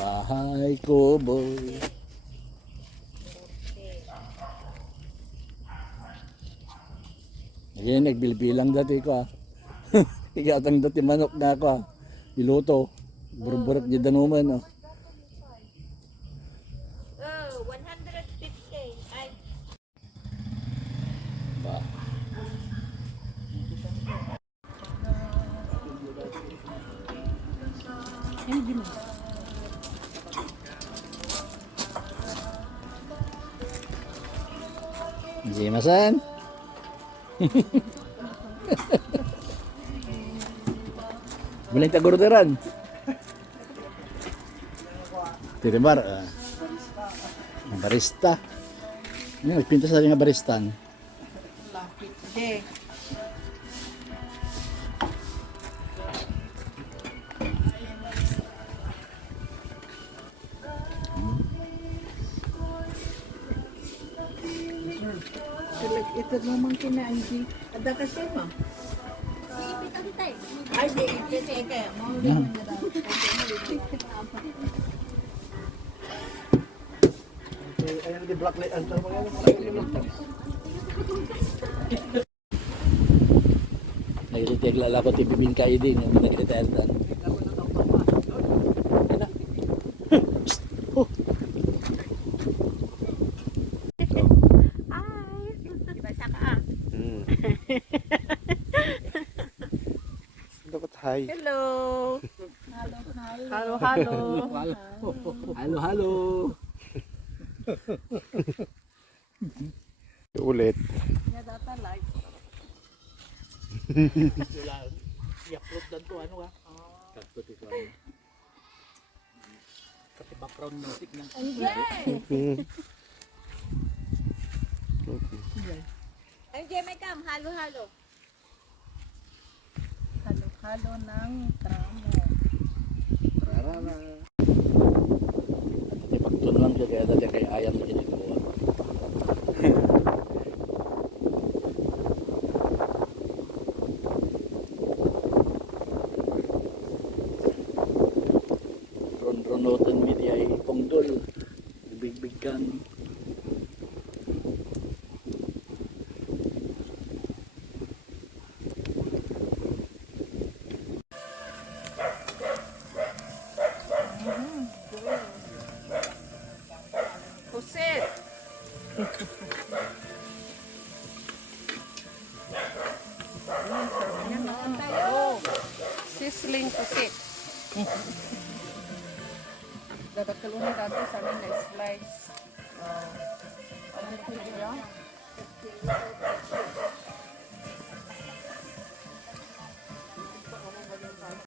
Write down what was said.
Bahay kubo. Ayan, nagbilbilang dati ko ah. Igatang dati manok na ako ah. Niluto. Burburok niya danuman ah. Oh, 150. Ay, Ba. hindi mo. Jimasan. Maling tagurderan. Tiribar. Barista. Ini nagpinta sa nga baristan. Lapit de. Ito naman kinaanji. Ada kasi mo. Ay, di ipit eh kaya. Mau naman na daw. Ayan di black light answer mo yan. Nagtitig lala ko tibibin kayo din. Yung nag-retire dan. Ay, ibasa ka ah. Dapat hi. Hello. Halo, halo. Halo, halo. Ulit. Ya data live. I-upload dan to ano ah. Kakto ti ko. Kasi background music na. Andiyan may kam, halo, halo. Halo-halo ng tramo. Rarara. Ati pagtun lang siya kaya dati kay ayam na ginagawa. Ron-ronotan mi di ay pongdol. Big-bigkan. Pusit. Ayan, makan tayo. Sizzling pusit. Dapat kalunin natin sa amin na slice.